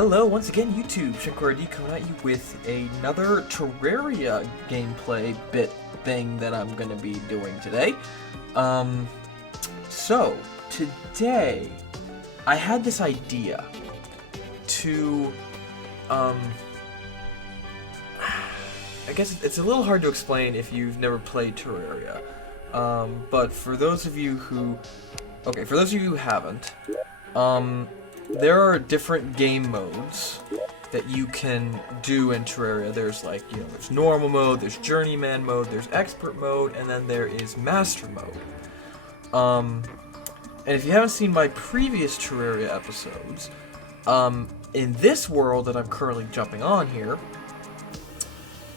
Hello, once again, YouTube. Shinkord coming at you with another Terraria gameplay bit thing that I'm going to be doing today. So, today, I had this idea to, I guess it's a little hard to explain if you've never played Terraria. But for those of you who, haven't, there are different game modes that you can do in Terraria. There's there's normal mode, there's journeyman mode, there's expert mode, and then there is master mode. And if you haven't seen my previous Terraria episodes, in this world that I'm currently jumping on here,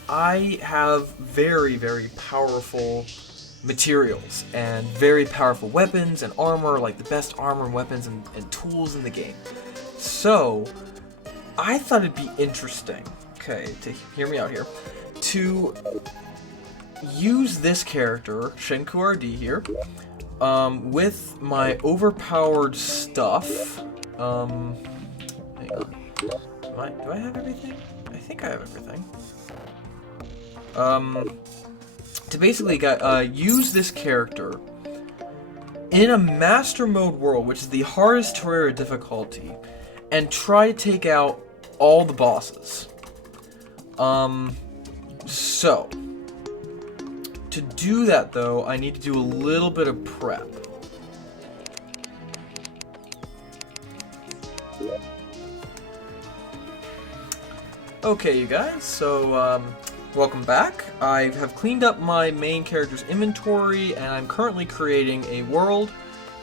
I have very, very powerful materials and very powerful weapons and armor, like the best armor and weapons and tools in the game. So I thought it'd be interesting, okay, to hear me out here, to use this character, Shinkord here, with my overpowered stuff. Hang on. Do I have everything? I think I have everything. To basically use this character in a master mode world, which is the hardest Terraria difficulty, and try to take out all the bosses. So to do that though, I need to do a little bit of prep. Okay, you guys, so welcome back. I have cleaned up my main character's inventory, and I'm currently creating a world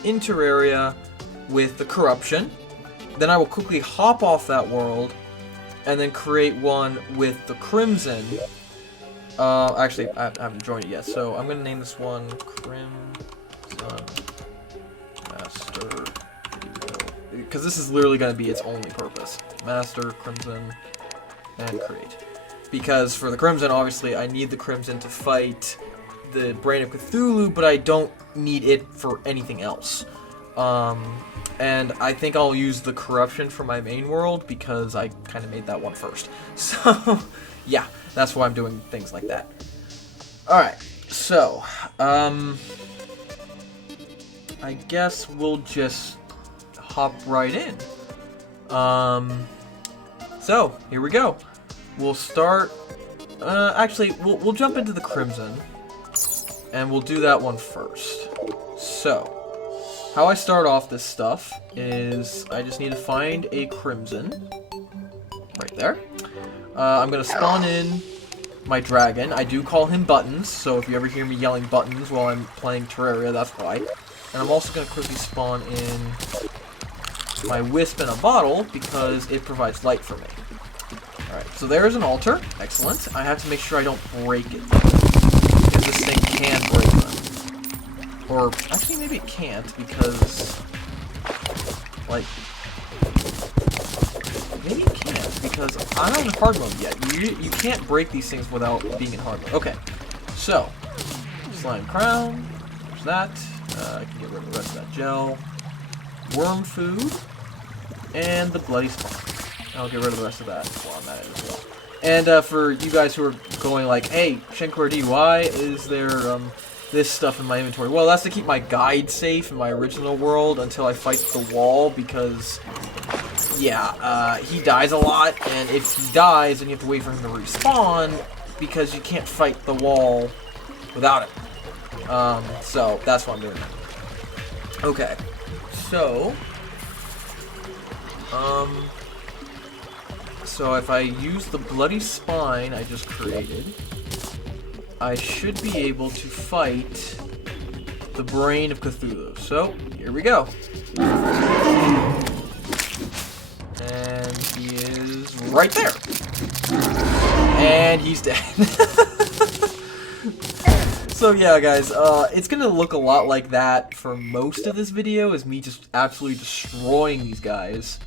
in Terraria with the corruption. Then I will quickly hop off that world, and then create one with the crimson. Actually, I haven't joined it yet, so I'm going to name this one Crimson Master, because this is literally going to be its only purpose. Master, Crimson, and create. Because for the Crimson, obviously, I need the Crimson to fight the Brain of Cthulhu, but I don't need it for anything else. And I think I'll use the Corruption for my main world, because I kind of made that one first. So, yeah, that's why I'm doing things like that. Alright, so, I guess we'll just hop right in. So, here we go. We'll start, actually, we'll jump into the Crimson, and we'll do that one first. So, how I start off this stuff is I just need to find a Crimson, right there. I'm going to spawn in my dragon. I do call him Buttons, so if you ever hear me yelling Buttons while I'm playing Terraria, that's why. And I'm also going to quickly spawn in my Wisp in a bottle, because it provides light for me. Alright, so there's an altar. Excellent. I have to make sure I don't break it, because this thing can break them. Or, actually, maybe it can't, because, like, maybe it can't, because I'm not in hard mode yet. You can't break these things without being in hard mode. Okay, so, Slime Crown, there's that. I can get rid of the rest of that gel. Worm Food, and the Bloody Spawn. I'll get rid of the rest of that while I'm at it as well. And for you guys who are going like, hey, Shinkord, why is there this stuff in my inventory? Well, that's to keep my guide safe in my original world until I fight the wall, because, yeah, he dies a lot, and if he dies, then you have to wait for him to respawn, because you can't fight the wall without him. So that's what I'm doing now. Okay, so, so if I use the Bloody Spine I just created, I should be able to fight the Brain of Cthulhu. So, here we go. And he is right there. And he's dead. So yeah, guys, it's gonna look a lot like that for most of this video, is me just absolutely destroying these guys.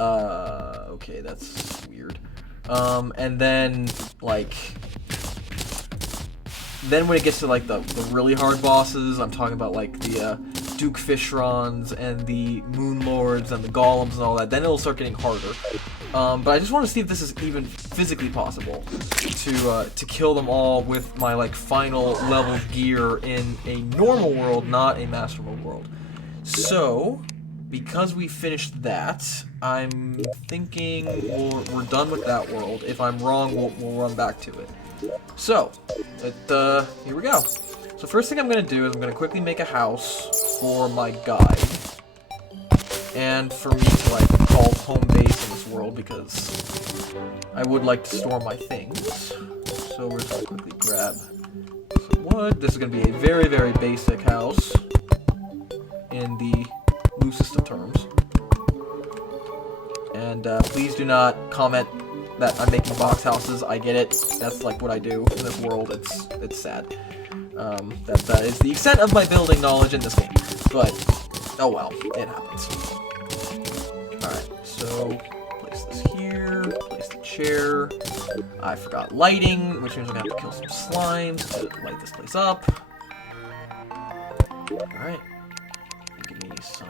Okay, that's weird. And then, like, then when it gets to, like, the really hard bosses, I'm talking about, like, the Duke Fishrons and the Moon Lords and the Golems and all that, then it'll start getting harder. But I just want to see if this is even physically possible to kill them all with my like final level gear in a normal world, not a Master Mode world. So, because we finished that, I'm thinking we're done with that world. If I'm wrong, we'll run back to it. So, here we go. So first thing I'm going to do is I'm going to quickly make a house for my guide. And for me to like call home base in this world, because I would like to store my things. So we're just going to quickly grab some wood. This is going to be a very, very basic house in the loosest of terms. And please do not comment that I'm making box houses. I get it. That's like what I do in this world. It's sad. That is the extent of my building knowledge in this game. But, oh well, it happens. Alright, so place this here, place the chair. I forgot lighting, which means I'm gonna have to kill some slimes to light this place up. Alright. Give me some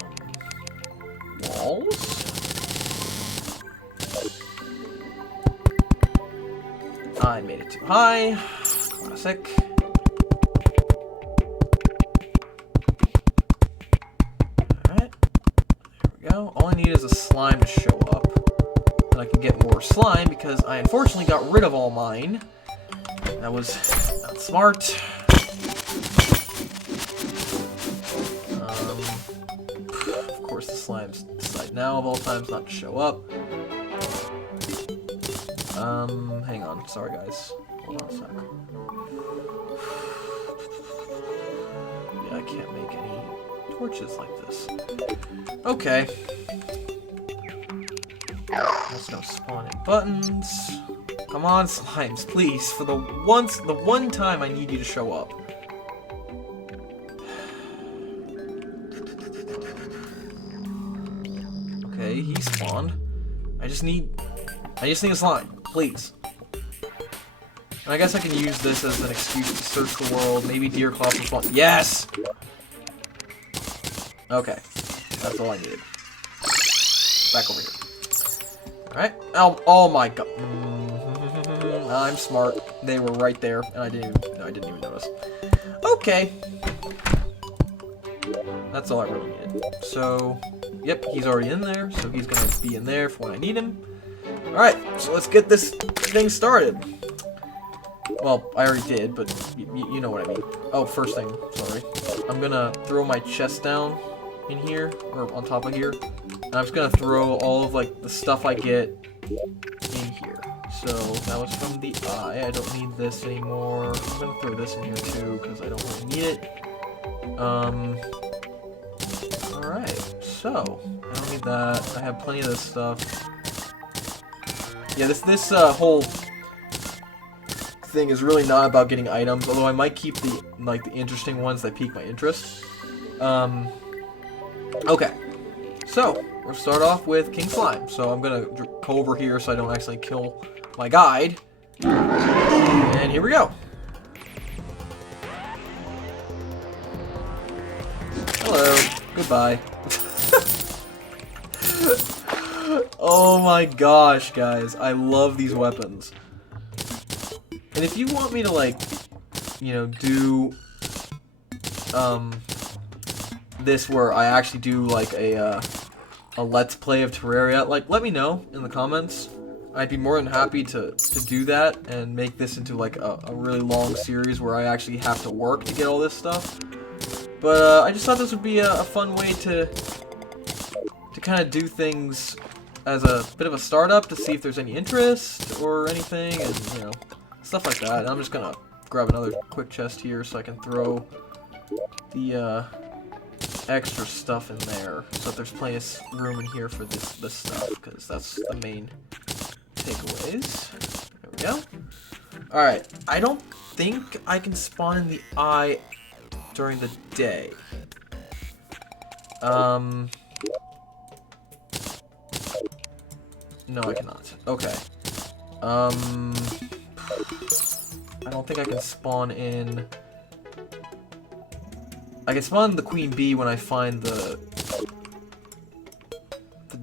walls. I made it too high. Classic. Alright. There we go. All I need is a slime to show up. And I can get more slime because I unfortunately got rid of all mine. That was not smart. Of course the slimes decide now of all times not to show up. Hang on. Sorry, guys. Hold on a sec. Yeah, I can't make any torches like this. Okay. Let's go spawn in buttons. Come on, slimes, please. For the one time I need you to show up. Okay, he spawned. I just need a slime. Please. And I guess I can use this as an excuse to search the world. Maybe Deerclops will spawn. Yes! Okay. That's all I needed. Back over here. Alright. Oh my god. I'm smart. They were right there, and I didn't even notice. Okay. That's all I really needed. So, yep, he's already in there, so he's gonna be in there for when I need him. Alright, so let's get this thing started. Well, I already did, but you know what I mean. Oh, first thing, sorry. I'm gonna throw my chest down in here, or on top of here. And I'm just gonna throw all of, like, the stuff I get in here. So, that was from the eye. I don't need this anymore. I'm gonna throw this in here, too, because I don't really need it. Alright, so, I don't need that. I have plenty of this stuff. Yeah, this whole thing is really not about getting items, although I might keep the interesting ones that pique my interest. Okay. So, we'll start off with King Slime. So I'm gonna go over here so I don't accidentally kill my guide. And here we go. Hello. Goodbye. Oh my gosh, guys. I love these weapons. And if you want me to, like, you know, do, this where I actually do, like, a Let's Play of Terraria, like, let me know in the comments. I'd be more than happy to do that and make this into, like, a really long series where I actually have to work to get all this stuff. But, I just thought this would be a fun way to kind of do things as a bit of a startup to see if there's any interest or anything, and, you know, stuff like that. And I'm just gonna grab another quick chest here so I can throw the extra stuff in there, so that there's plenty of room in here for this stuff, because that's the main takeaways. There we go. Alright, I don't think I can spawn in the eye during the day. No, I cannot. Okay. I don't think I can spawn in I can spawn the queen bee when I find the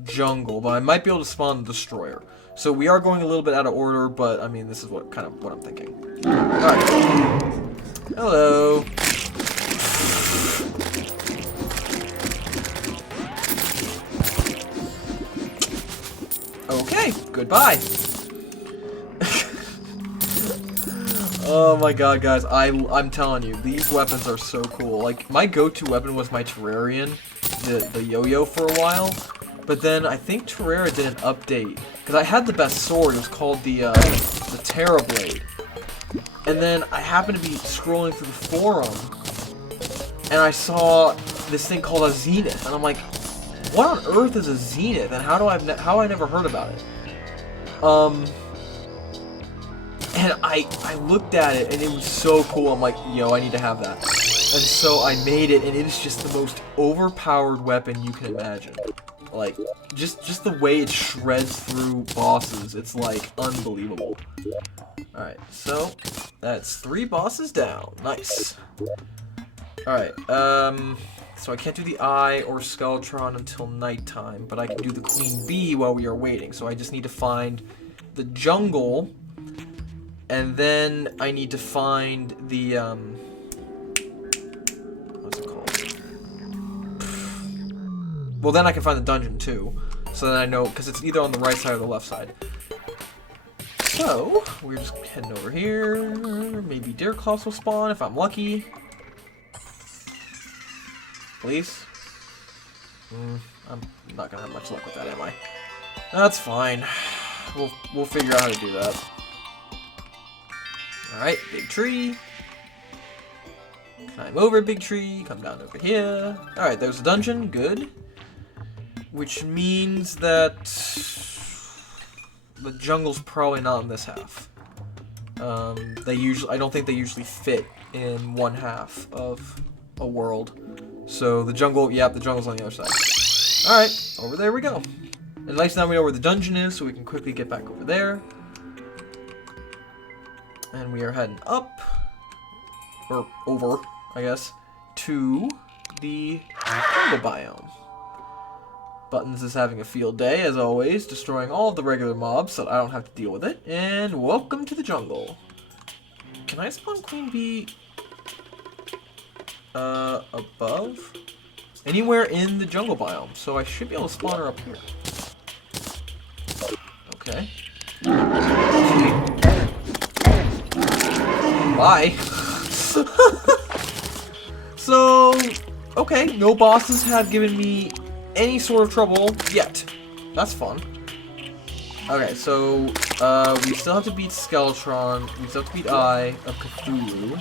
jungle, but I might be able to spawn the destroyer. So we are going a little bit out of order, but I mean, this is what I'm thinking. Alright. Hello. Okay, goodbye. Oh my god, guys, I'm telling you, these weapons are so cool. Like, my go-to weapon was my Terrarian, the yo-yo for a while. But then I think Terraria did an update, because I had the best sword. It was called the Terra Blade. And then I happened to be scrolling through the forum, and I saw this thing called a Zenith, and I'm like, what on earth is a Zenith, and how I never heard about it? And I looked at it, and it was so cool. I'm like, yo, I need to have that. And so I made it, and it is just the most overpowered weapon you can imagine. Like, just the way it shreds through bosses, it's like unbelievable. Alright, so that's 3 bosses down. Nice. Alright, so I can't do the Eye or Skeletron until nighttime, but I can do the Queen Bee while we are waiting. So I just need to find the jungle, and then I need to find the, what's it called? Well, then I can find the dungeon, too. So then I know, because it's either on the right side or the left side. So, we're just heading over here. Maybe Deerclops will spawn if I'm lucky. Please? I'm not gonna have much luck with that, am I? That's fine. We'll figure out how to do that. Alright, big tree. Climb over, big tree. Come down over here. Alright, there's a dungeon. Good. Which means that the jungle's probably not in this half. I don't think they usually fit in one half of a world. So the jungle, yep, the jungle's on the other side. Alright, over there we go. And at least now we know where the dungeon is, so we can quickly get back over there. And we are heading up, or over, I guess, to the jungle biome. Buttons is having a field day, as always, destroying all of the regular mobs so I don't have to deal with it. And welcome to the jungle. Can I spawn Queen Bee above? Anywhere in the jungle biome, so I should be able to spawn her up here. Okay. Bye. So, okay, no bosses have given me any sort of trouble yet. That's fun. Okay, so we still have to beat Skeletron. We still have to beat Eye of Cthulhu.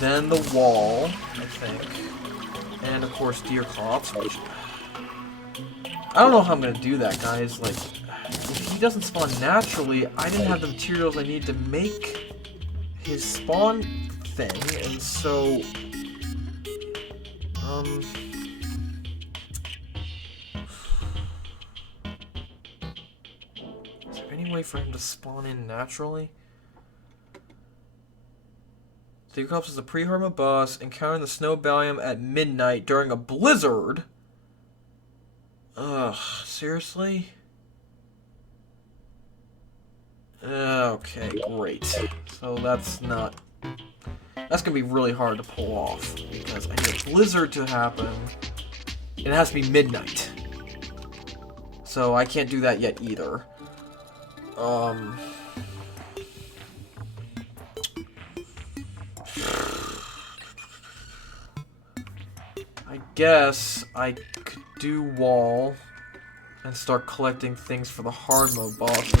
Then the wall, I think, and of course Deerclops. Which I don't know how I'm gonna do that, guys. Like, if he doesn't spawn naturally, I didn't have the materials I need to make his spawn thing, and so. Is there any way for him to spawn in naturally? Deerclops is a pre-Harma boss, encountering the snow biome at midnight during a blizzard. Ugh, seriously? Okay, great. So that's gonna be really hard to pull off, because I need a blizzard to happen, and it has to be midnight. So I can't do that yet either. I guess I could do wall and start collecting things for the hard mode bosses.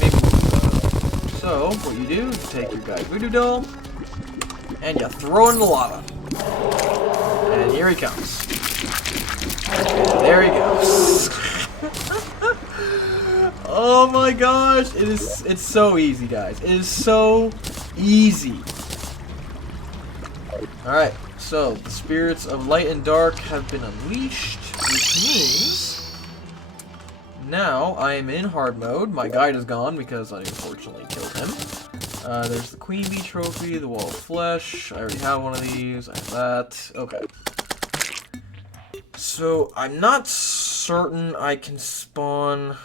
Maybe so, what you do is take your guy Voodoo Doll and you throw in the lava. And here he comes. And there he goes. Oh my gosh, it's so easy, guys. It is so easy. Alright, so the spirits of light and dark have been unleashed, which means now I am in hard mode. My guide is gone because I unfortunately killed him. There's the Queen Bee trophy, the Wall of Flesh. I already have one of these. I have that. Okay. So, I'm not certain I can spawn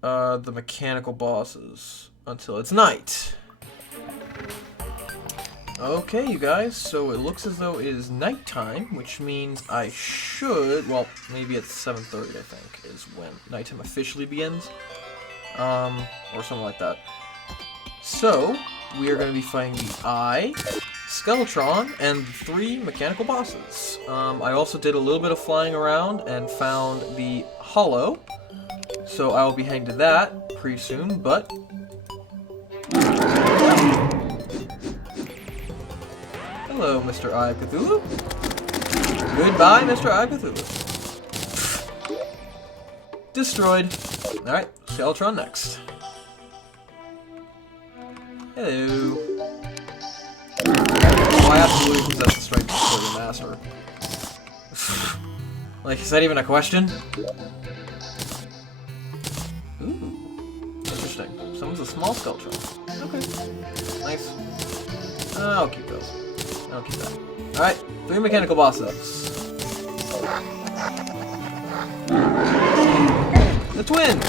the mechanical bosses until it's night. Okay, you guys, so it looks as though it is nighttime, which means I should, well, maybe it's 7:30, I think, is when nighttime officially begins. Or something like that. So, we are going to be fighting the Eye, Skeletron, and 3 mechanical bosses. I also did a little bit of flying around and found the Hollow, so I will be heading to that pretty soon, but... Hello, Mr. Eye of Cthulhu. Goodbye, Mr. Eye of Cthulhu. Destroyed. Alright, Skeletron next. Hello. Oh, I absolutely possess the strength to destroy the master. Like, is that even a question? Ooh. Interesting. Someone's a small Skeletron. Okay. Nice. I'll keep those. I'll keep that. Alright, 3 mechanical bosses. The twins!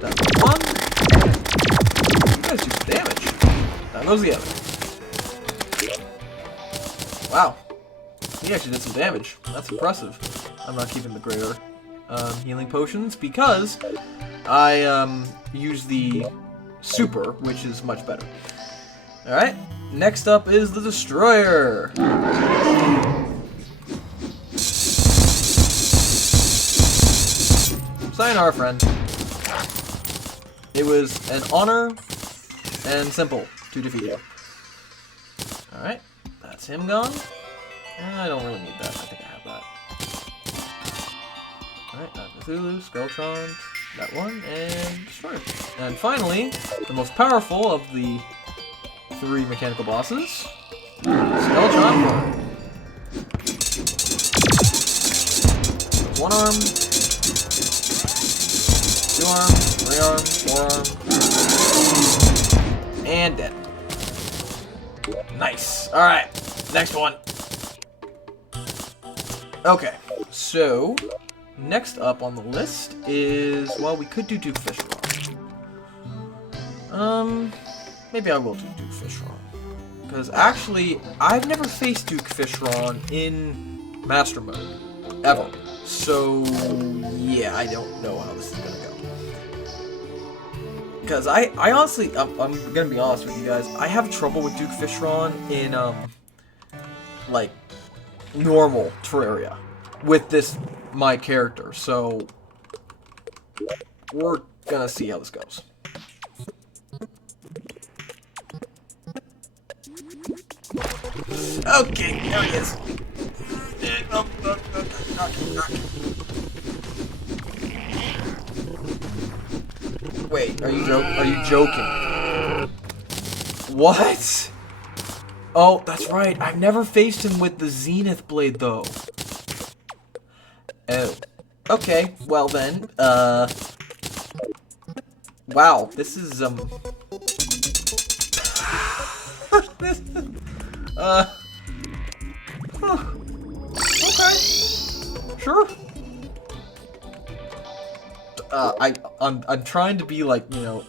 That was one. You guys do some damage. Down goes the other. Wow. He actually did some damage. That's impressive. I'm not keeping the greater healing potions because I use the super, which is much better. Alright, next up is the Destroyer. Sayonara, friend. It was an honor and simple to defeat you. Alright, that's him gone. I don't really need that. I think I have that. Alright, Cthulhu, Skeletron, that one, and Destroyer. And finally, the most powerful of the 3 mechanical bosses, Skeletron. 1 arm, 2 arms, 3 arms, 4 arms, and dead. Nice. Alright, next one. Okay, so next up on the list is, well, we could do Duke Fishron. Maybe I will do Duke Fishron. Because actually, I've never faced Duke Fishron in Master Mode. Ever. So, yeah, I don't know how this is gonna go. Because I honestly, I'm gonna be honest with you guys, I have trouble with Duke Fishron in, like, normal Terraria. With this, my character. So, we're gonna see how this goes. Okay, there he is. Wait, are you joking? What? Oh, that's right. I've never faced him with the Zenith Blade, though. Oh. Okay, well then, wow, this is, this is, huh. Okay. Sure. I'm trying to be like, you know,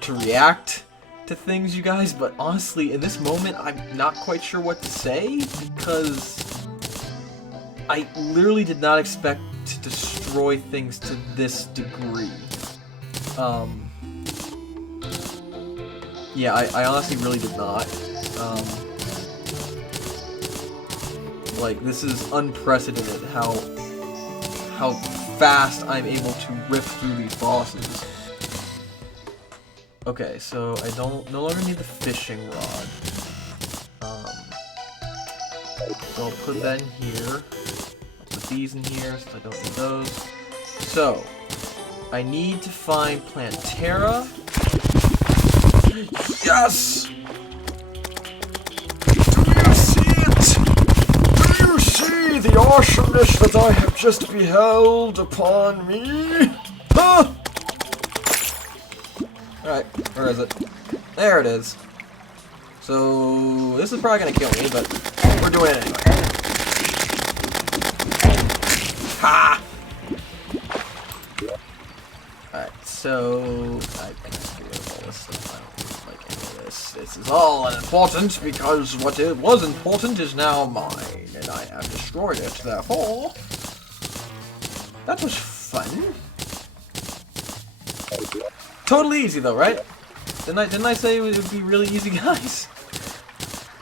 to react to things, you guys, but honestly, in this moment, I'm not quite sure what to say, because I literally did not expect to destroy things to this degree. Yeah, I honestly really did not. Like, this is unprecedented how fast I'm able to rip through these bosses. Okay, so I no longer need the fishing rod. So I'll put that in here. I'll put these in here since I don't need those. So, I need to find Plantera. Yes! See the awesomeness that I have just beheld upon me? Huh? Alright, where is it? There it is. So, this is probably gonna kill me, but we're doing it anyway. Ha! Alright, so I can do all this stuff. I don't like any of this. This is all unimportant because what it was important is now mine, and I have destroyed it, therefore. That was fun. Totally easy though, right? Didn't I say it would be really easy, guys?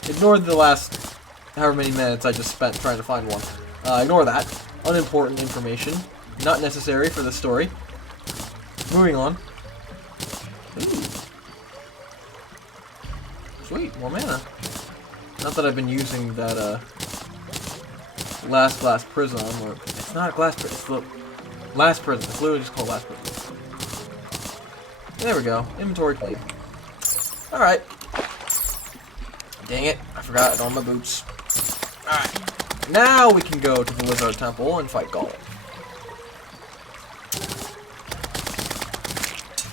Ignore the last however many minutes I just spent trying to find one. Ignore that. Unimportant information. Not necessary for the story. Moving on. Ooh. Sweet, more mana. Not that I've been using that, last glass prism, or it's not a glass prism, it's the last prism. It's literally just called last prism. There we go. Inventory clean. Alright. Dang it. I forgot it on my boots. Alright. Now we can go to the Lizard Temple and fight Golem.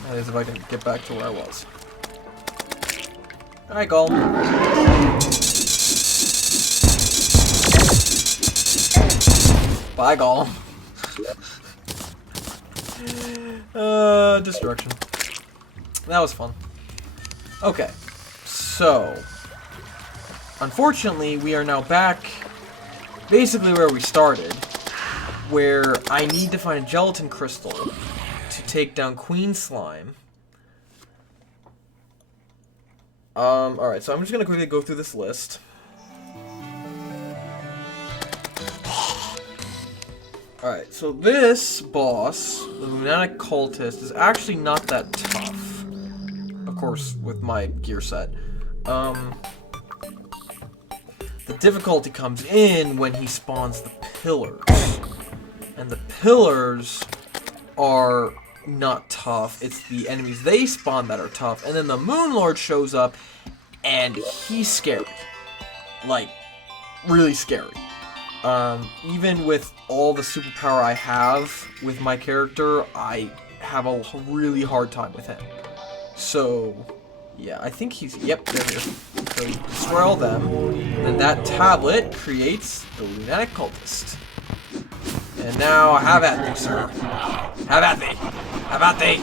That is if I can get back to where I was. Alright, Golem. Bye, Golem. Destruction. That was fun. Okay. So, unfortunately, we are now back basically where we started, where I need to find a gelatin crystal to take down Queen Slime. Alright, so I'm just gonna quickly go through this list. Alright, so this boss, the Lunatic Cultist, is actually not that tough. Of course, with my gear set. The difficulty comes in when he spawns the pillars. And the pillars are not tough. It's the enemies they spawn that are tough. And then the Moon Lord shows up, and he's scary. Like, really scary. Even with all the superpower I have with my character, I have a really hard time with him. So, yeah, I think he's... Yep, there he is. So you destroy all them. And then that tablet creates the Lunatic Cultist. And now, have at thee, sir. Have at thee. Have at thee.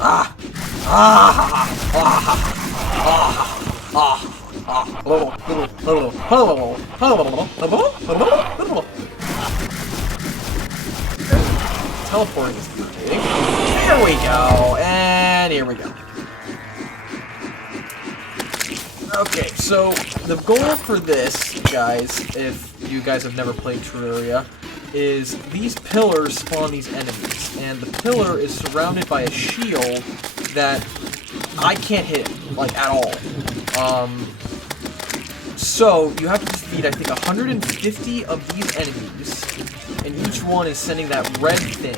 Ah! Ah! Ah! Ah! Ah! Teleporting is irritating. There we go, and here we go. Okay, so the goal for this, guys, if you guys have never played Terraria, is these pillars spawn these enemies, and the pillar is surrounded by a shield that I can't hit, like, at all. So, you have to defeat, I think, 150 of these enemies, and each one is sending that red thing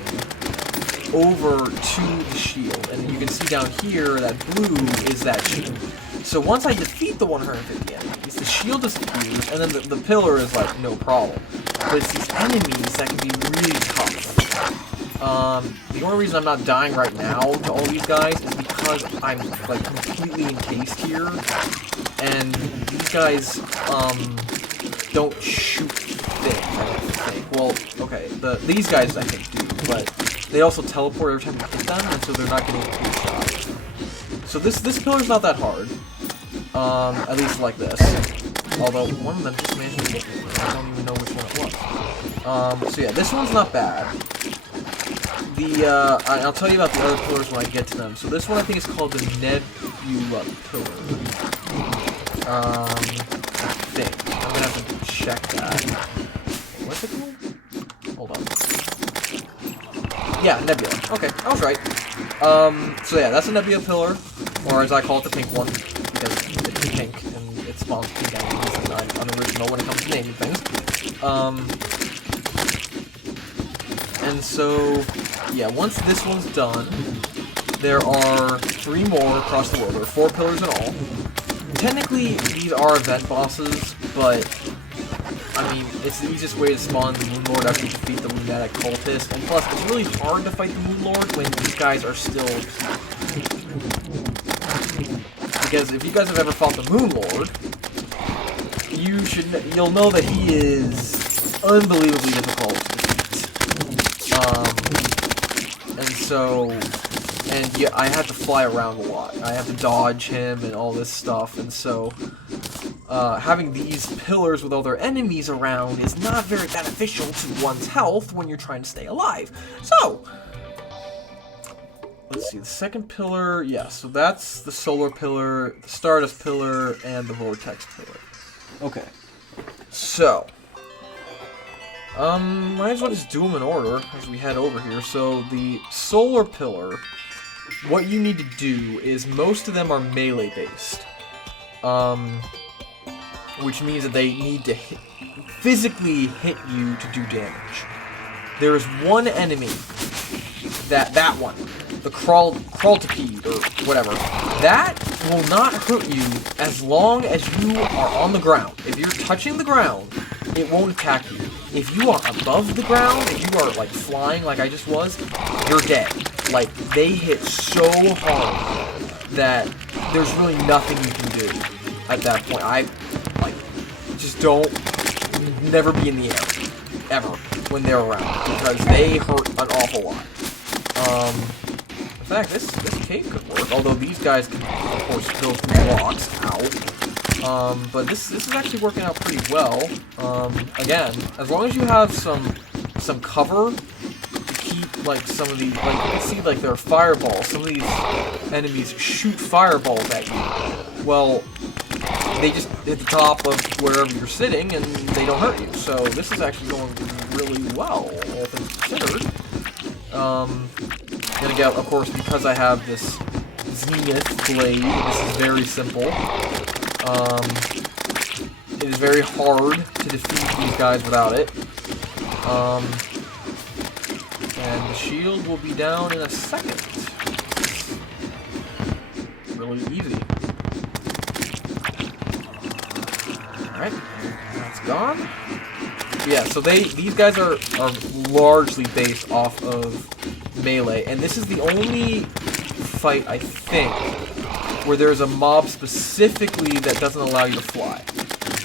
over to the shield. And you can see down here, that blue is that shield. So once I defeat the 150 enemies, the shield disappears, and then the pillar is, like, no problem. But it's these enemies that can be really tough. The only reason I'm not dying right now to all these guys is because I'm, like, completely encased here. And these guys, don't shoot things, I don't think. Well, okay, these guys, I think, do, but they also teleport every time you hit them, and so they're not getting a shot. So this pillar's not that hard. At least like this. Although, one of them just managed to hit me. I don't even know which one it was. So yeah, this one's not bad. I'll tell you about the other pillars when I get to them. So this one I think is called the Nebula Pillar. I think. I'm gonna have to check that. What's it called? Hold on. Yeah, Nebula. Okay, I was right. So yeah, that's a Nebula Pillar, or as I call it, the pink one, because it's pink, and it spawns pink enemies, and I'm unoriginal when it comes to naming things. And so, yeah, once this one's done, there are 3 more across the world. There are 4 pillars in all. Technically, these are event bosses, but, I mean, it's the easiest way to spawn the Moon Lord after you defeat the Lunatic Cultist, and plus, it's really hard to fight the Moon Lord when these guys are still Because if you guys have ever fought the Moon Lord, you'll know that he is unbelievably difficult to defeat. And yeah, I have to fly around a lot. I have to dodge him and all this stuff, and so having these pillars with all their enemies around is not very beneficial to one's health when you're trying to stay alive. So, let's see, the second pillar, yeah, so that's the Solar Pillar, the Stardust Pillar, and the Vortex Pillar. Okay, so, might as well just do them in order as we head over here. So, the Solar Pillar, what you need to do is most of them are melee-based. Which means that they need to physically hit you to do damage. There is one enemy, that one, the crawltipede or whatever, that will not hurt you as long as you are on the ground. If you're touching the ground, it won't attack you. If you are above the ground, if you are like flying like I just was, you're dead. Like, they hit so hard that there's really nothing you can do at that point. Just don't never be in the air ever when they're around, because they hurt an awful lot. In fact, this cave could work, although these guys can of course build blocks. Ow. But this is actually working out pretty well. Again, as long as you have some cover to keep like some of these, like you can see like there are fireballs. Some of these enemies shoot fireballs at you. Well, they just hit the top of wherever you're sitting, and they don't hurt you. So this is actually going really well, all things considered. And again, of course, because I have this Zenith Blade, this is very simple. It is very hard to defeat these guys without it. And the shield will be down in a second. Really easy. Alright, that's gone. Yeah, so these guys are largely based off of melee, and this is the only fight, I think, where there's a mob specifically that doesn't allow you to fly.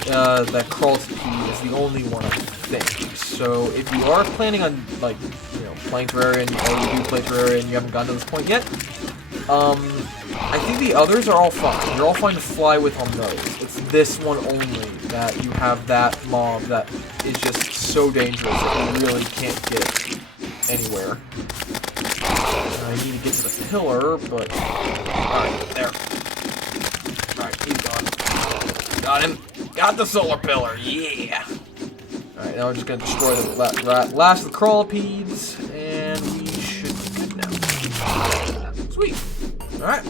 That crawltipede is the only one, I think. So if you are planning on, like, you know, playing Terraria, or you do play Terraria and you haven't gotten to this point yet, I think the others are all fine. You're all fine to fly with on those. It's this one only that you have that mob that is just so dangerous that you really can't get anywhere. I need to get to the pillar, but... Alright, there. Alright, he's gone. Got him. Got the solar pillar, yeah! Alright, now we're just gonna destroy the last of the crawlipedes, and we should be good now. Sweet. Alright.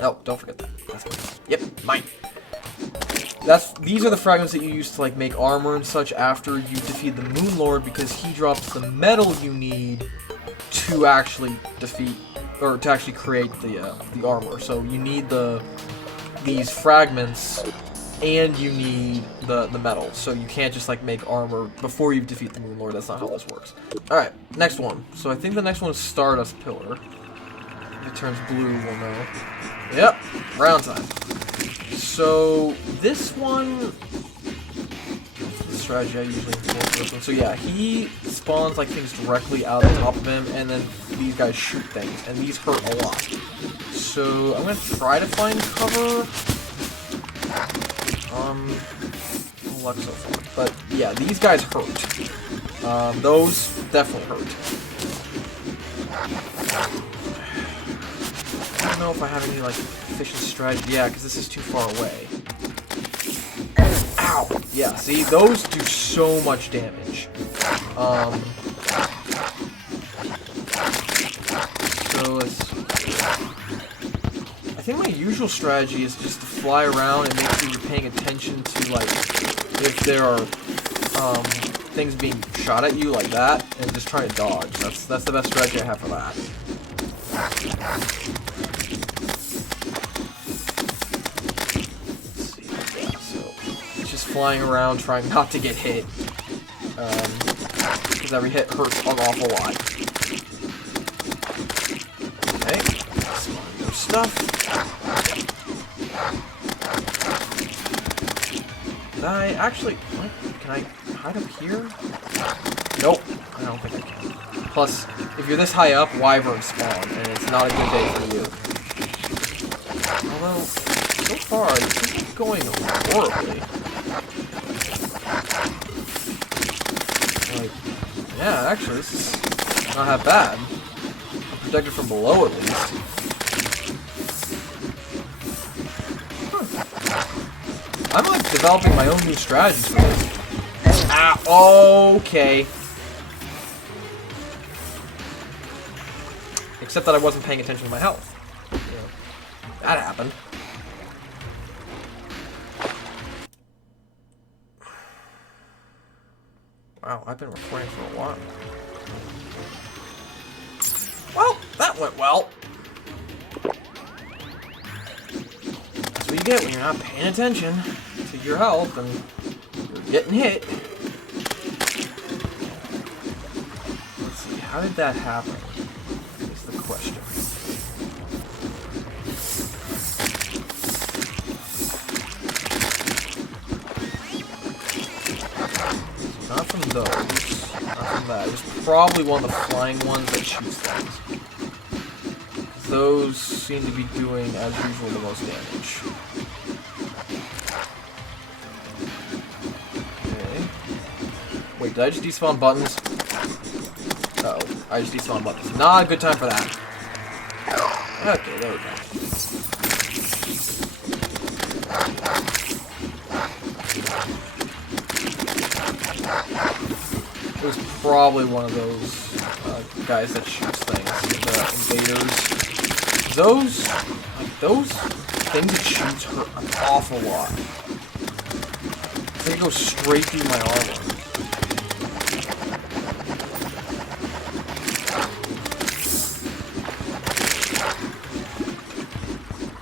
Oh, don't forget that. That's mine. Yep, mine. These are the fragments that you use to like make armor and such after you defeat the Moon Lord, because he drops the metal you need to actually defeat, or to actually create the armor. So you need these fragments, and you need the metal. So you can't just like make armor before you defeat the Moon Lord. That's not how this works. All right, next one. So I think the next one is Stardust Pillar. If it turns blue, we'll know. Yep, round time. So this one, the strategy I usually employ for this one. So yeah, he spawns like things directly out of the top of him, and then these guys shoot things, and these hurt a lot. So I'm gonna try to find cover. No luck so far, but yeah, these guys hurt. Those definitely hurt. I don't know if I have any like efficient strategy. Yeah, because this is too far away. Ow! Yeah, see, those do so much damage. So let's... I think my usual strategy is just to fly around and make sure you're paying attention to like if there are things being shot at you like that, and just try to dodge. That's the best strategy I have for that. Flying around, trying not to get hit, because every hit hurts an awful lot. Okay, stuff. Can I actually... What? Can I hide up here? Nope. I don't think I can. Plus, if you're this high up, wyverns spawn, and it's not a good day for you. Although, so far, this isn't going horribly. Like, yeah, actually, this is not that bad. I'm protected from below, at least. Huh. I'm, like, developing my own new strategies for this. Ah, okay. Except that I wasn't paying attention to my health. Yeah. That happened. Wow, I've been recording for a while. Well, that went well. That's what you get when you're not paying attention to your health and you're getting hit. Let's see, how did that happen? Is the question. Not from those. Not from that. It was probably one of the flying ones that shoots things. Those seem to be doing, as usual, the most damage. Okay. Wait, did I just despawn buttons? Uh oh, I just despawned buttons. Not a good time for that. Okay, there we go. It was probably one of those guys that shoots things, the invaders. Those things that shoots hurt an awful lot. They go straight through my armor.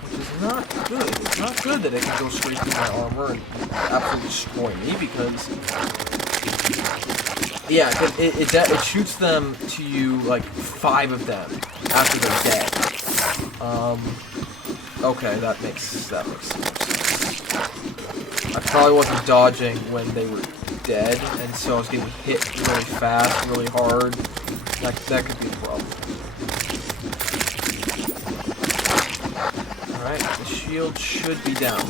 Which is not good. It's not good that it can go straight through my armor and absolutely destroy me because... Yeah, it shoots them to you, like, 5 of them after they're dead. Okay, that makes some more sense. I probably wasn't dodging when they were dead, and so I was getting hit really fast, really hard. That could be the problem. Alright, the shield should be down.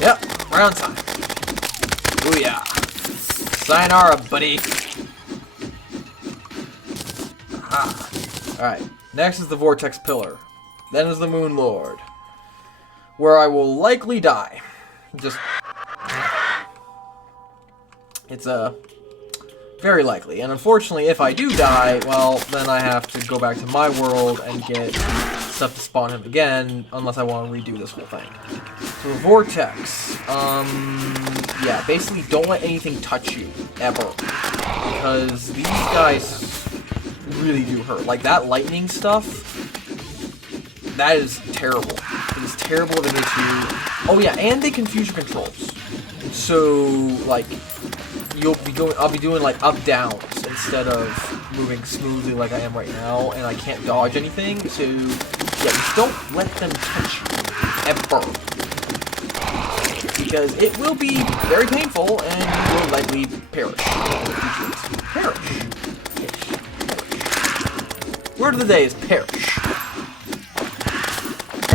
Yep, round time. Booyah. Sayonara, buddy. Aha. Alright, next is the Vortex Pillar. Then is the Moon Lord, where I will likely die. Just... It's, very likely. And unfortunately, if I do die, well, then I have to go back to my world and get stuff to spawn him again, unless I want to redo this whole thing. So the Vortex, yeah, basically don't let anything touch you, ever. Because these guys really do hurt. Like, that lightning stuff, that is terrible. It is terrible if it hits you. Oh yeah, and they confuse your controls. So, like, I'll be doing, like, up-downs instead of moving smoothly like I am right now, and I can't dodge anything, so, yeah, just don't let them touch you, ever. Because it will be very painful, and you will likely perish. Perish. Word of the day is perish.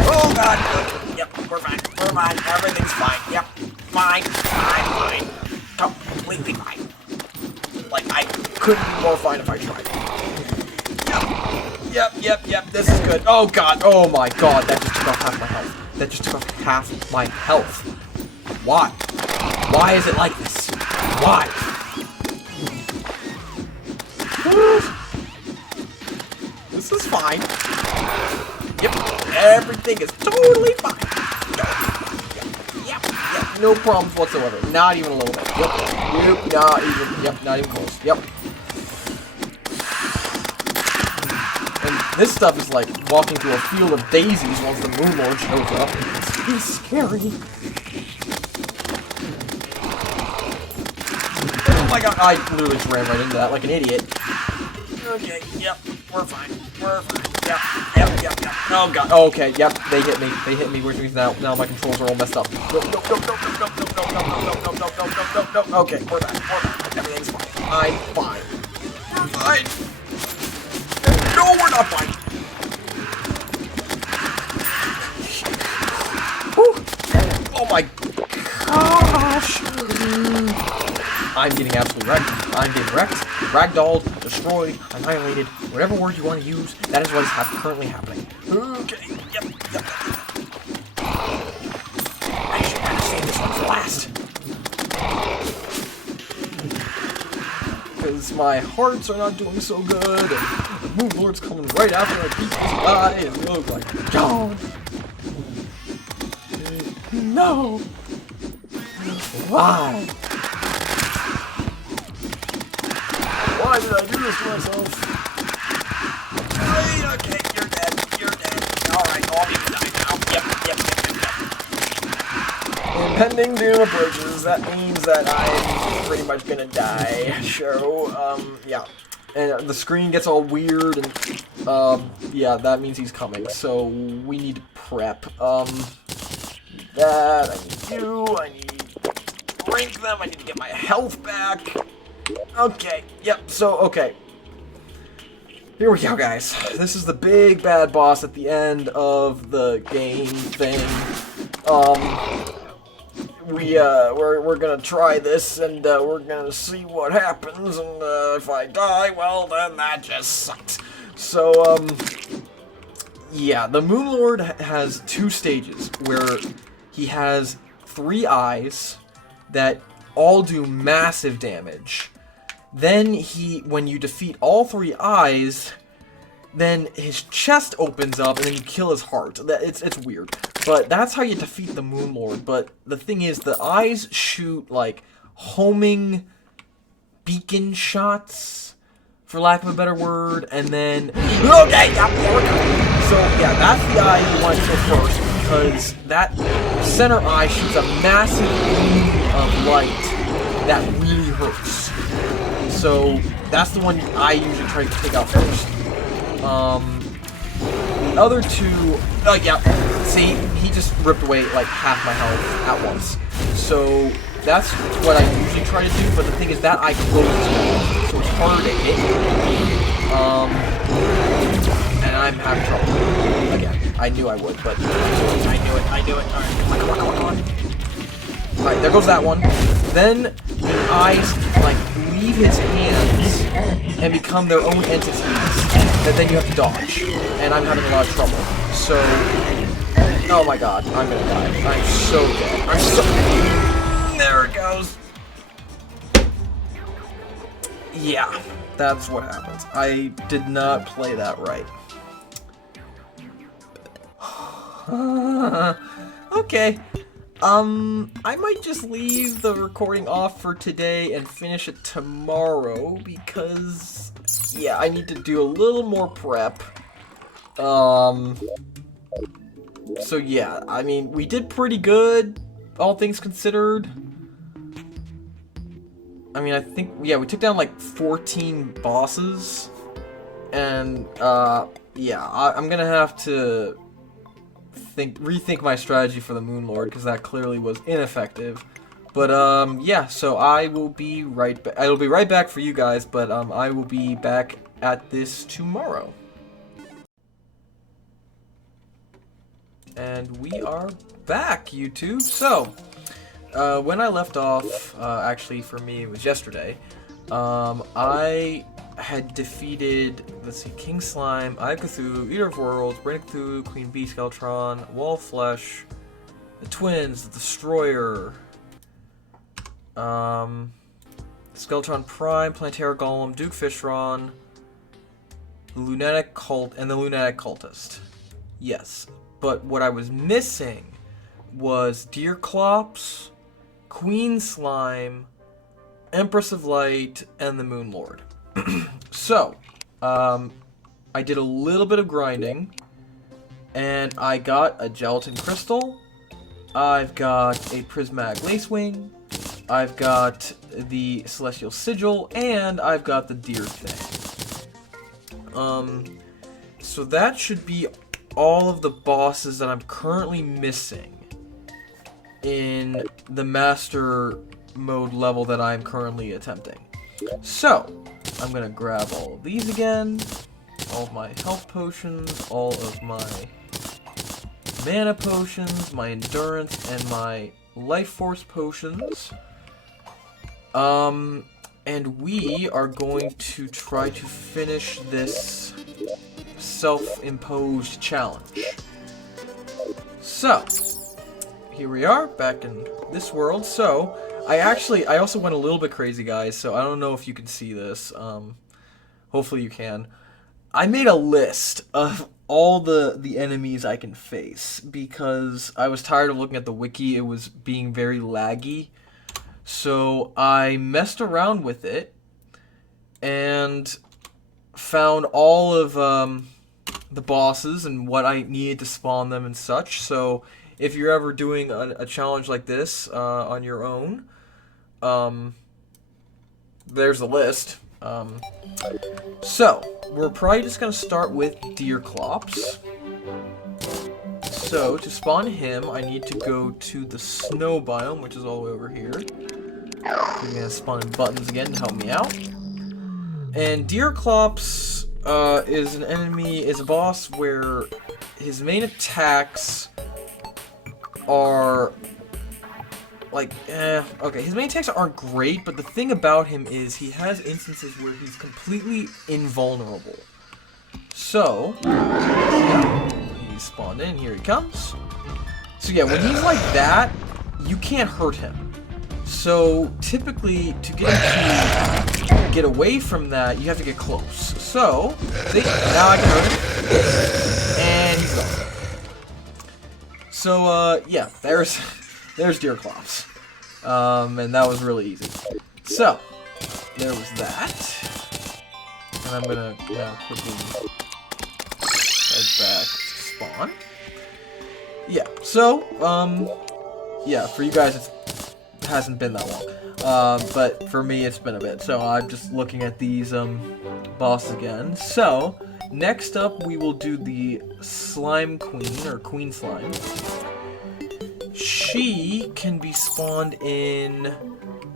Oh god! Yep, we're fine. We're fine. Everything's fine. Yep. Fine. Fine. Completely fine. Like, I couldn't be more fine if I tried. Yep. This is good. Oh god. Oh my god. That just took off half my health. That just took off half my health. Why? Why is it like this? Why? This is fine. Yep. Everything is totally fine. Yep. No problems whatsoever. Not even a little bit. Yep. Not even close. Yep. And this stuff is like walking through a field of daisies once the Moon Lord shows up. It's scary. Oh my god, I literally just ran right into that like an idiot. Okay, yep. We're fine. We're fine. Yep. Oh god. Oh, okay. Yep. They hit me. They hit me. Which means now my controls are all messed up. No. Okay, we're back. Everything's fine. I'm fine. We're fine. No, we're not fine. Whew. Oh my gosh. I'm getting absolutely wrecked. I'm getting wrecked, ragdolled, destroyed, annihilated, whatever word you want to use, that is what is currently happening. Okay, yep. I should have saved this one for last. Because my hearts are not doing so good, and the Moon Lord's coming right after I beat this guy, and you look like, God! No! Why? Why did I do this to myself? Okay, you're dead. Alright, all you die now. Yep. Impending doom approaches. That means that I'm pretty much gonna die. So, yeah. And the screen gets all weird, and, yeah, that means he's coming. So, we need to prep. That, I need you, I need to rank them, I need to get my health back. Okay, yep, so, okay. Here we go, guys. This is the big bad boss at the end of the game thing. We're gonna try this, and, we're gonna see what happens, and, if I die, well, then that just sucks. So, yeah, the Moon Lord has 2 stages, where he has 3 eyes that all do massive damage. Then when you defeat all 3 eyes, then his chest opens up and then you kill his heart. It's weird. But that's how you defeat the Moon Lord. But the thing is, the eyes shoot, like, homing beacon shots, for lack of a better word, and then... Okay, yeah, there we go. So, yeah, that's the eye you want to kill first, because that center eye shoots a massive beam of light that really hurts. So, that's the one I usually try to take out first. The other 2, yeah, see, he just ripped away, like, half my health at once. So, that's what I usually try to do, but the thing is that eye closes, so it's harder to hit. And I'm having trouble. Again, I knew I would, but I knew it. Alright, come on. Alright, there goes that one. Then the eyes, like, leave his hands and become their own entities that then you have to dodge. And I'm having a lot of trouble. So, oh my god, I'm gonna die. I'm so dead. There it goes. Yeah, that's what happens. I did not play that right. Okay. I might just leave the recording off for today and finish it tomorrow because, yeah, I need to do a little more prep. So yeah, I mean, we did pretty good, all things considered. I mean, I think, yeah, we took down like 14 bosses, and, yeah, I'm gonna have to rethink my strategy for the Moon Lord, because that clearly was ineffective. But, yeah, so I will be right back. I will be right back for you guys, but, I will be back at this tomorrow. And we are back, YouTube. So, when I left off, actually for me it was yesterday, I had defeated, let's see, King Slime, Eye of Cthulhu, Eater of Worlds, Brain of Cthulhu, Queen Bee, Skeletron, Wall of Flesh, the Twins, the Destroyer, Skeletron Prime, Planetary Golem, Duke Fishron, the Lunatic Cultist. Yes, but what I was missing was Deerclops, Queen Slime, Empress of Light, and the Moon Lord. So, I did a little bit of grinding, and I got a gelatin crystal, I've got a prismatic lacewing, I've got the celestial sigil, and I've got the deer thing. So that should be all of the bosses that I'm currently missing in the master mode level that I'm currently attempting. So, I'm gonna grab all of these again, all of my health potions, all of my mana potions, my endurance, and my life force potions. And we are going to try to finish this self-imposed challenge. So, here we are, back in this world. So, I also went a little bit crazy, guys, so I don't know if you can see this. Hopefully you can. I made a list of all the enemies I can face, because I was tired of looking at the wiki. It was being very laggy. So I messed around with it and found all of the bosses and what I needed to spawn them and such. So if you're ever doing a challenge like this on your own, there's the list. So we're probably just going to start with Deerclops. So, to spawn him, I need to go to the snow biome, which is all the way over here. I'm going to spawn in buttons again to help me out. And Deerclops is a boss where his main attacks are like, okay, his main attacks aren't great, but the thing about him is he has instances where he's completely invulnerable. So, yeah. He's spawned in, here he comes. So yeah, when he's like that, you can't hurt him. So typically, to get him to get away from that, you have to get close. So, see, now I can hurt him. And he's gone. So, yeah, there's Deerclops. And that was really easy. So, there was that. And I'm gonna quickly head back. Spawn. Yeah, so, yeah, for you guys it hasn't been that long, but for me it's been a bit, so I'm just looking at these, bosses again. So, next up we will do the Slime Queen, or Queen Slime. She can be spawned in,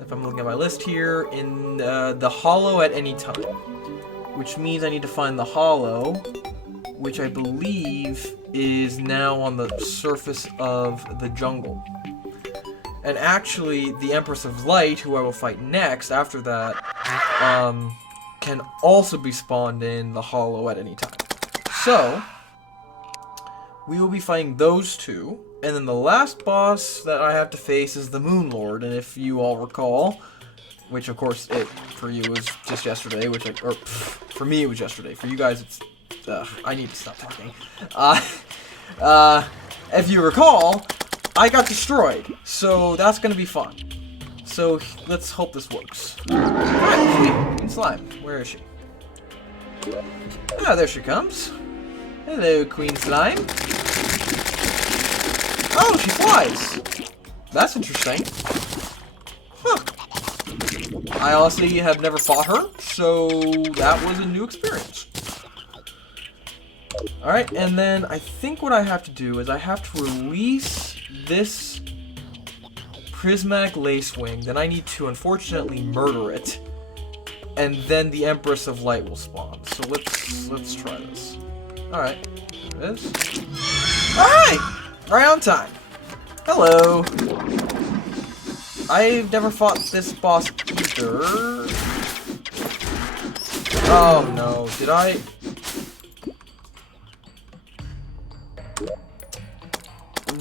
if I'm looking at my list here, in the hollow at any time, which means I need to find the hollow, which I believe is now on the surface of the jungle. And actually, the Empress of Light, who I will fight next after that, can also be spawned in the hollow at any time. So, we will be fighting those two, and then the last boss that I have to face is the Moon Lord, and if you all recall, which of course for you was just yesterday, or for me it was yesterday, for you guys it's I need to stop talking. If you recall, I got destroyed, so that's gonna be fun. So let's hope this works. Alright, Queen Slime, where is she? Ah, there she comes. Hello, Queen Slime. Oh, she flies. That's interesting. Huh. I honestly have never fought her, so that was a new experience. Alright, and then I think what I have to do is I have to release this prismatic lacewing, then I need to unfortunately murder it, and then the Empress of Light will spawn. So let's try this. Alright, there it is. Alright! Right on time. Hello. I've never fought this boss either. Oh no, did I?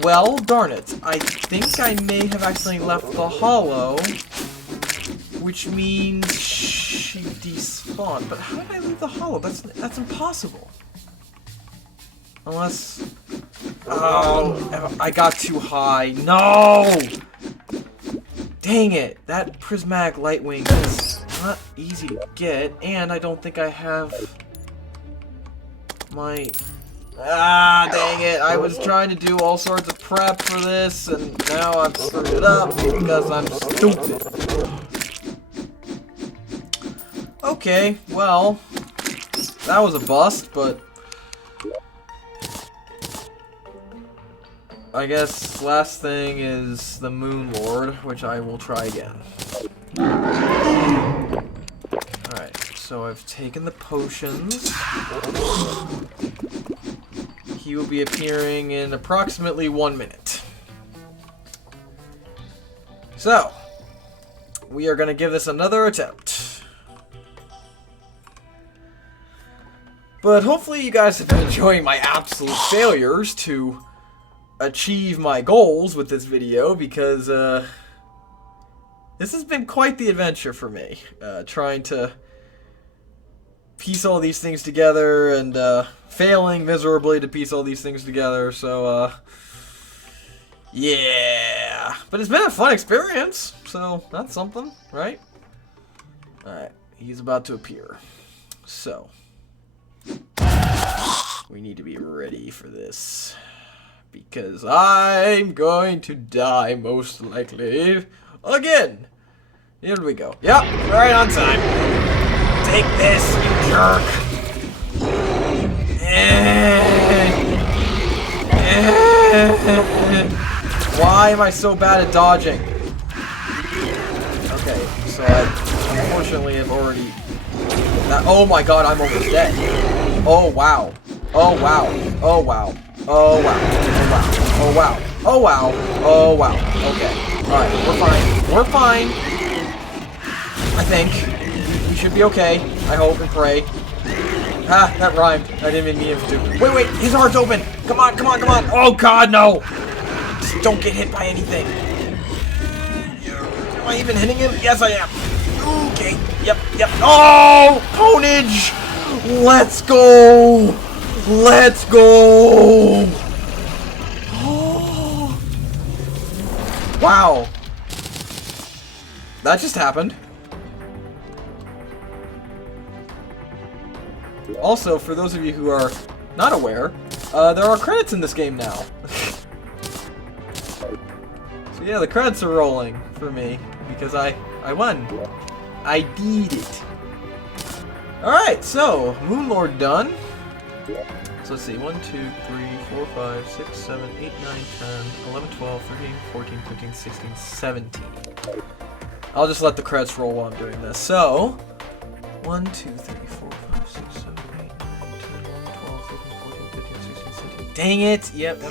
Well, darn it. I think I may have accidentally left the hollow, which means she despawned. But how did I leave the hollow? That's impossible. Unless... Oh, I got too high. No! Dang it. That prismatic lightwing is not easy to get, and I don't think I have my... Ah, dang it. I was trying to do all sorts of prep for this, and now I've screwed it up because I'm stupid. Okay, well, that was a bust, but I guess last thing is the Moon Lord, which I will try again. Alright, so I've taken the potions. He will be appearing in approximately 1 minute. So, we are going to give this another attempt. But hopefully you guys have been enjoying my absolute failures to achieve my goals with this video, because this has been quite the adventure for me, trying to piece all these things together and failing miserably to piece all these things together. So yeah, but it's been a fun experience, so that's something, right? Alright, he's about to appear, so we need to be ready for this, because I'm going to die, most likely, again. Here we go. Yep, right on time. Take this, you jerk. Why am I so bad at dodging? Okay, so I unfortunately have already... oh my god, I'm almost dead. Oh wow. Oh wow. Oh wow. Oh wow. Oh wow. Oh wow. Oh wow. Oh wow. Okay. Alright, we're fine. We're fine. I think. We should be okay. I hope and pray. Ah, that rhymed. I didn't even mean it to. Wait, his heart's open. Come on, come on, come on. Oh god, no. Just don't get hit by anything. Am I even hitting him? Yes, I am. Okay. Yep. Oh, ponage. Let's go. Let's go. Oh. Wow. That just happened. Also, for those of you who are not aware, there are credits in this game now. So yeah, the credits are rolling for me because I won. I did it. Alright, so Moon Lord done. So let's see, 1, 2, 3, 4, 5, 6, 7, 8, 9, 10, 11, 12, 13, 14, 15, 16, 17. I'll just let the credits roll while I'm doing this. So 1, 2, 3, 4, 5, 6, 7, 8, 9, 10, 11, 12, 13, 14, 15, 16, 17. Dang it! Yep.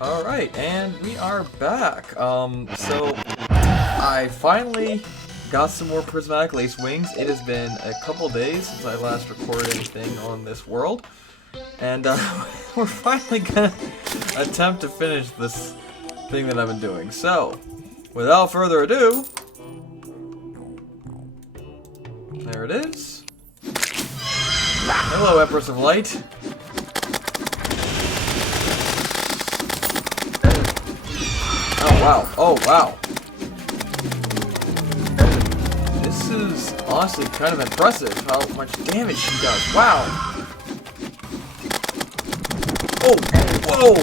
Alright, and we are back. So I finally got some more prismatic lace wings. It has been a couple days since I last recorded anything on this world, and we're finally gonna attempt to finish this thing that I've been doing. So, without further ado, there it is. Hello, Empress of Light. Oh wow! Oh wow! This is honestly kind of impressive how much damage she does. Wow! Oh! Whoa!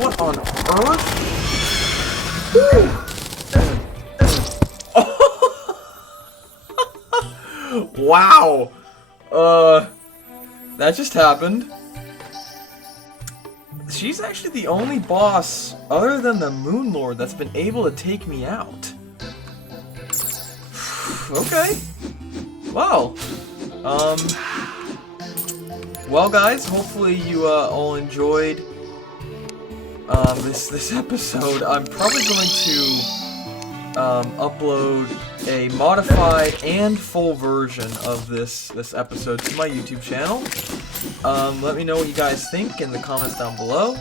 What on earth? Wow! That just happened. She's actually the only boss, other than the Moon Lord, that's been able to take me out. Okay. Well. Well, guys, hopefully you all enjoyed this episode. I'm probably going to upload a modified and full version of this episode to my YouTube channel. Let me know what you guys think in the comments down below,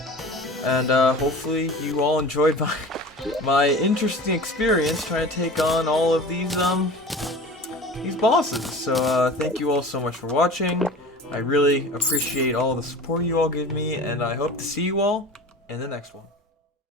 and hopefully you all enjoyed my interesting experience trying to take on all of these bosses. So thank you all so much for watching. I really appreciate all the support you all give me, and I hope to see you all in the next one.